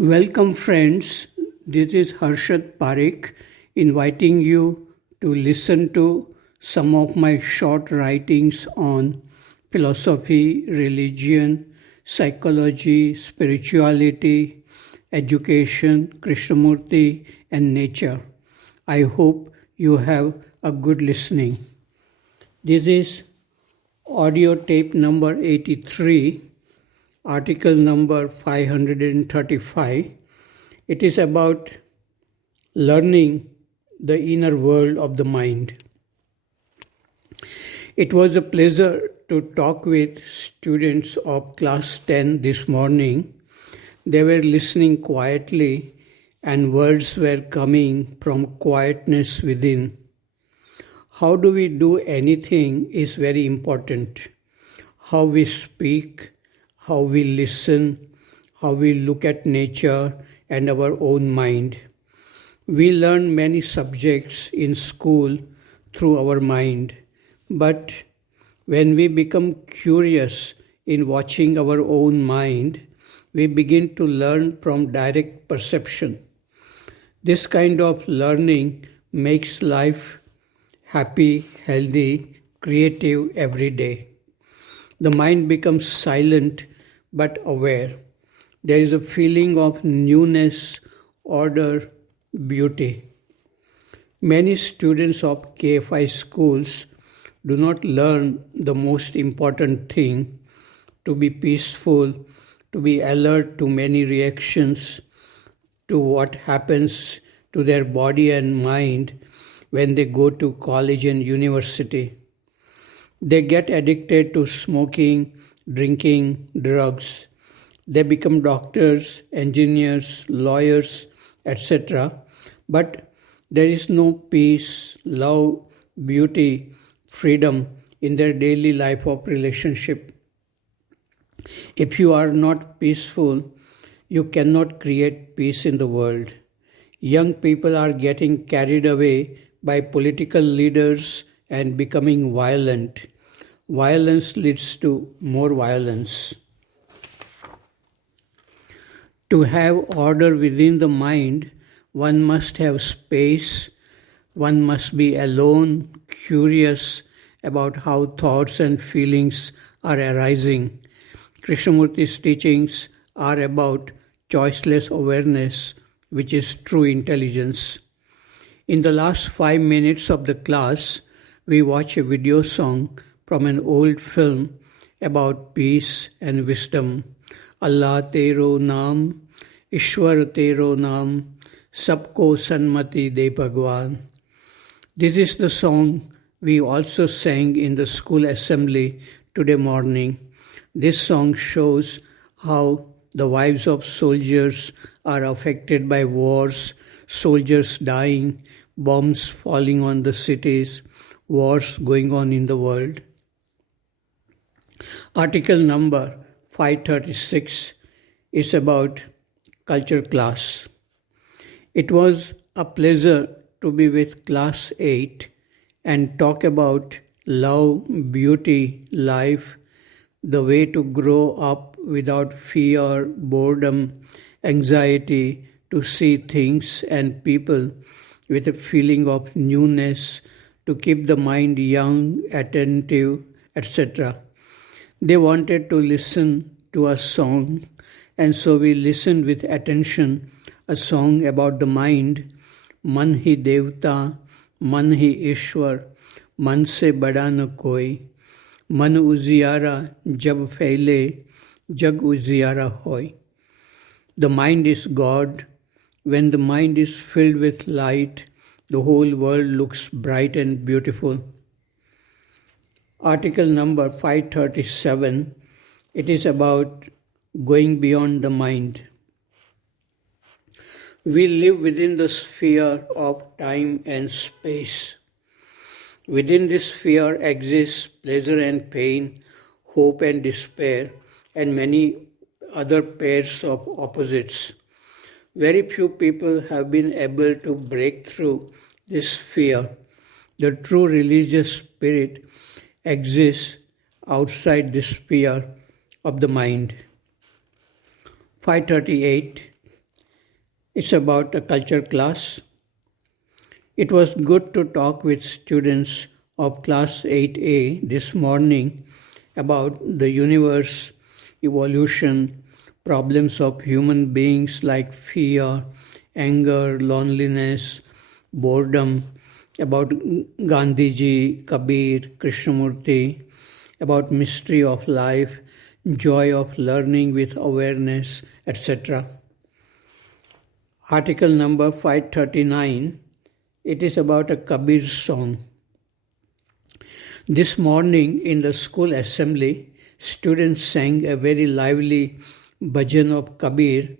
Welcome, friends. This is Harshad Parekh inviting you to listen to some of my short writings on philosophy, religion, psychology, spirituality, education, Krishnamurti, and nature. I hope you have a good listening. This is audio tape number 83, article number 535. It is about learning the inner world of the mind. It was a pleasure to talk with students of class 10 this morning. They were listening quietly and words were coming from quietness within. How do we do anything is very important. How we speak, how we listen, how we look at nature and our own mind. We learn many subjects in school through our mind, but when we become curious in watching our own mind, we begin to learn from direct perception. This kind of learning makes life happy, healthy, creative every day. The mind becomes silent but aware. There is a feeling of newness, order, beauty. Many students of KFI schools do not learn the most important thing, to be peaceful, to be alert to many reactions, to what happens to their body and mind when they go to college and university. They get addicted to smoking, drinking, drugs. They become doctors, engineers, lawyers, etc. But there is no peace, love, beauty, freedom in their daily life of relationship. If you are not peaceful, you cannot create peace in the world. Young people are getting carried away by political leaders and becoming violent. Violence leads to more violence. To have order within the mind, one must have space, one must be alone, curious about how thoughts and feelings are arising. Krishnamurti's teachings are about choiceless awareness, which is true intelligence. In the last 5 minutes of the class, we watch a video song from an old film about peace and wisdom. Allah Tero Naam, Ishwar Tero Naam, Sabko Sanmati De Bhagwan. This is the song we also sang in the school assembly today morning. This song shows how the wives of soldiers are affected by wars, soldiers dying, bombs falling on the cities, wars going on in the world. Article number 536 is about culture class. It was a pleasure to be with class 8 and talk about love, beauty, life, the way to grow up without fear, boredom, anxiety, to see things and people with a feeling of newness, to keep the mind young, attentive, etc. They wanted to listen to a song, and so we listened with attention, a song about the mind, Man hi Devta, Man hi Ishwar, Man se bada na koi, Man uziara jab phaile, jag uziara hoy. The mind is God. When the mind is filled with light, the whole world looks bright and beautiful. Article number 537, it is about going beyond the mind. We live within the sphere of time and space. Within this sphere exists pleasure and pain, hope and despair, and many other pairs of opposites. Very few people have been able to break through this sphere. The true religious spirit exists outside this sphere of the mind. 538. It's about a culture class. It was good to talk with students of class 8A this morning about the universe, evolution, problems of human beings like fear, anger, loneliness, boredom, about Gandhiji, Kabir, Krishnamurti, about mystery of life, joy of learning with awareness, etc. Article number 539, it is about a Kabir song. This morning in the school assembly, students sang a very lively bhajan of Kabir,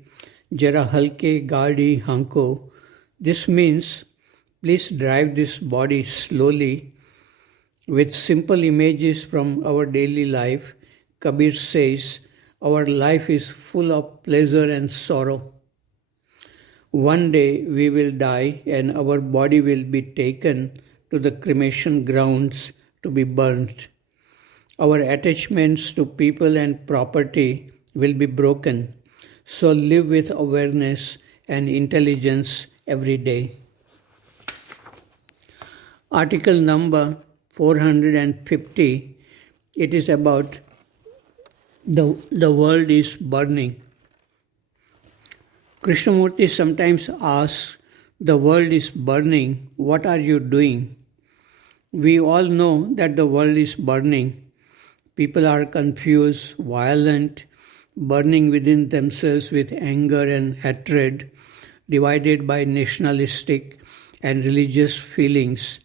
Jara halke gaadi hanko. This means, please drive this body slowly. With simple images from our daily life, Kabir says, our life is full of pleasure and sorrow. One day we will die and our body will be taken to the cremation grounds to be burnt. Our attachments to people and property will be broken. So live with awareness and intelligence every day. Article number 450, it is about the world is burning. Krishnamurti sometimes asks, the world is burning, what are you doing? We all know that the world is burning. People are confused, violent, burning within themselves with anger and hatred, divided by nationalistic and religious feelings.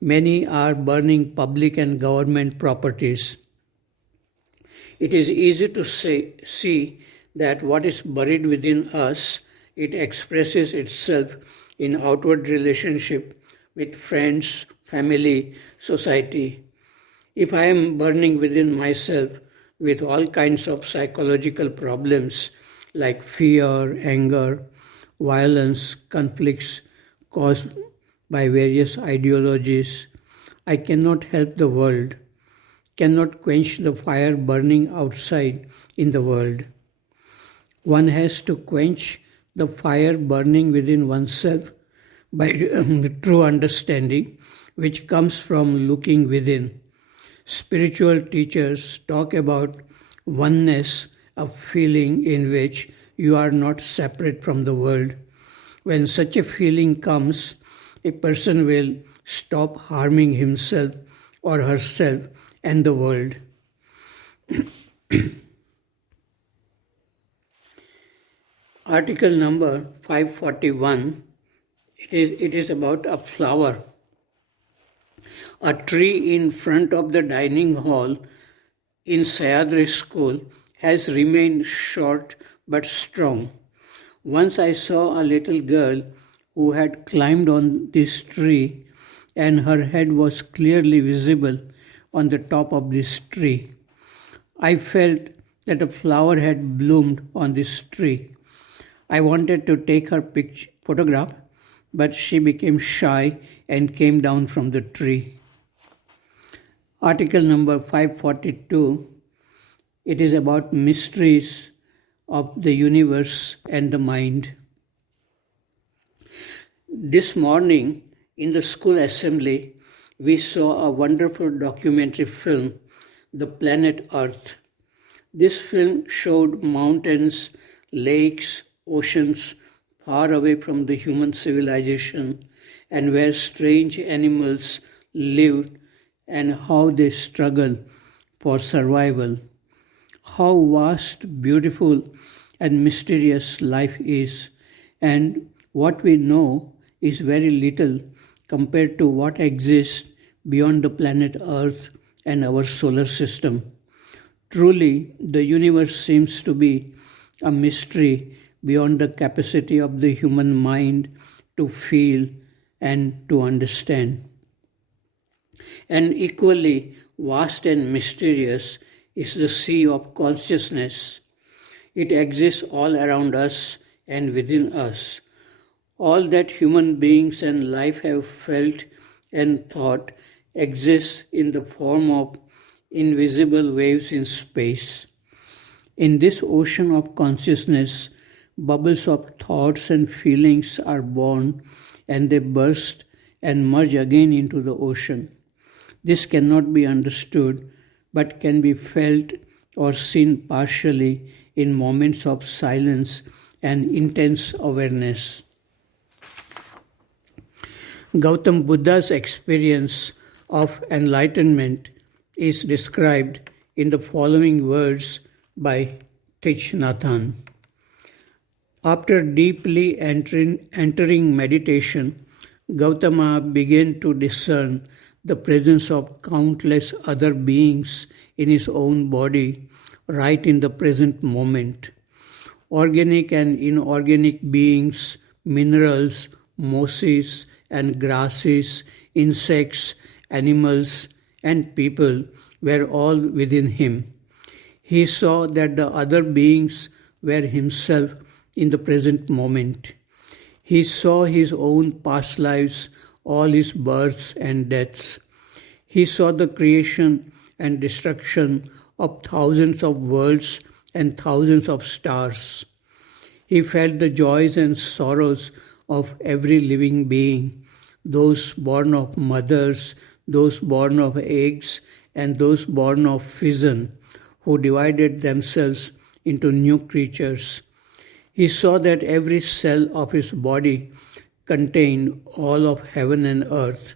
Many are burning public and government properties. It is easy to see that what is buried within us, it expresses itself in outward relationship with friends, family, society. If I am burning within myself with all kinds of psychological problems like fear, anger, violence, conflicts caused by various ideologies, I cannot help the world, cannot quench the fire burning outside in the world. One has to quench the fire burning within oneself by true understanding, which comes from looking within. Spiritual teachers talk about oneness of feeling in which you are not separate from the world. When such a feeling comes, a person will stop harming himself or herself and the world. Article number 541, it is about a flower. A tree in front of the dining hall in Sayadri school has remained short but strong. Once I saw a little girl who had climbed on this tree and her head was clearly visible on the top of this tree. I felt that a flower had bloomed on this tree. I wanted to take her photograph, but she became shy and came down from the tree. Article number 542, it is about mysteries of the universe and the mind. This morning in the school assembly, we saw a wonderful documentary film, The Planet Earth. This film showed mountains, lakes, oceans far away from the human civilization and where strange animals lived and how they struggled for survival. How vast, beautiful, and mysterious life is, and what we know is very little compared to what exists beyond the planet Earth and our solar system. Truly, the universe seems to be a mystery beyond the capacity of the human mind to feel and to understand. And equally vast and mysterious is the sea of consciousness. It exists all around us and within us. All that human beings and life have felt and thought exists in the form of invisible waves in space. In this ocean of consciousness, Bubbles of thoughts and feelings are born and they burst and merge again into the ocean. This cannot be understood but can be felt or seen partially in moments of silence and intense awareness. Gautam Buddha's experience of enlightenment is described in the following words by Thich Nhat Hanh. After deeply entering meditation, Gautama began to discern the presence of countless other beings in his own body right in the present moment. Organic and inorganic beings, minerals, mosses and grasses, insects, animals, and people were all within him. He saw that the other beings were himself in the present moment. He saw his own past lives, all his births and deaths. He saw the creation and destruction of thousands of worlds and thousands of stars. He felt the joys and sorrows of every living being, those born of mothers, those born of eggs, and those born of fission, who divided themselves into new creatures. He saw that every cell of his body contained all of heaven and earth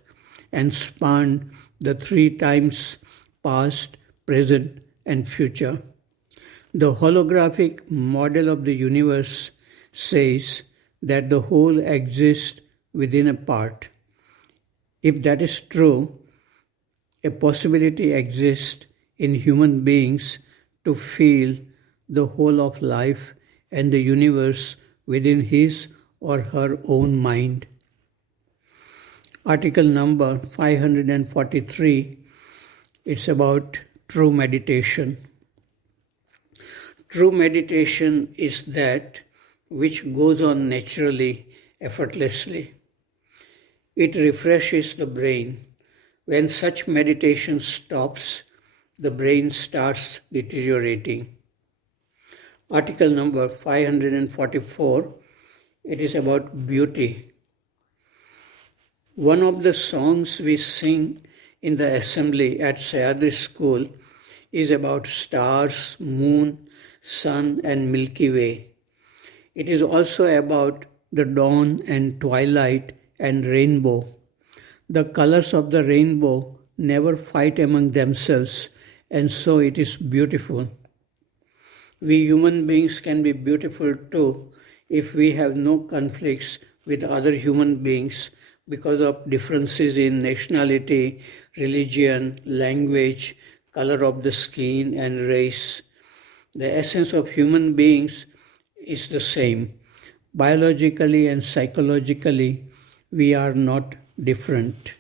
and spanned the three times past, present, and future. The holographic model of the universe says that the whole exists within a part. If that is true, a possibility exists in human beings to feel the whole of life and the universe within his or her own mind. Article number 543, it's about true meditation. True meditation is that which goes on naturally, effortlessly. It refreshes the brain. When such meditation stops, the brain starts deteriorating. Article number 544, it is about beauty. One of the songs we sing in the assembly at Sayadri school is about stars, moon, sun and Milky Way. It is also about the dawn and twilight and rainbow. The colors of the rainbow never fight among themselves, and so it is beautiful. We human beings can be beautiful too if we have no conflicts with other human beings because of differences in nationality, religion, language, color of the skin, and race. The essence of human beings is the same. Biologically and psychologically, we are not different.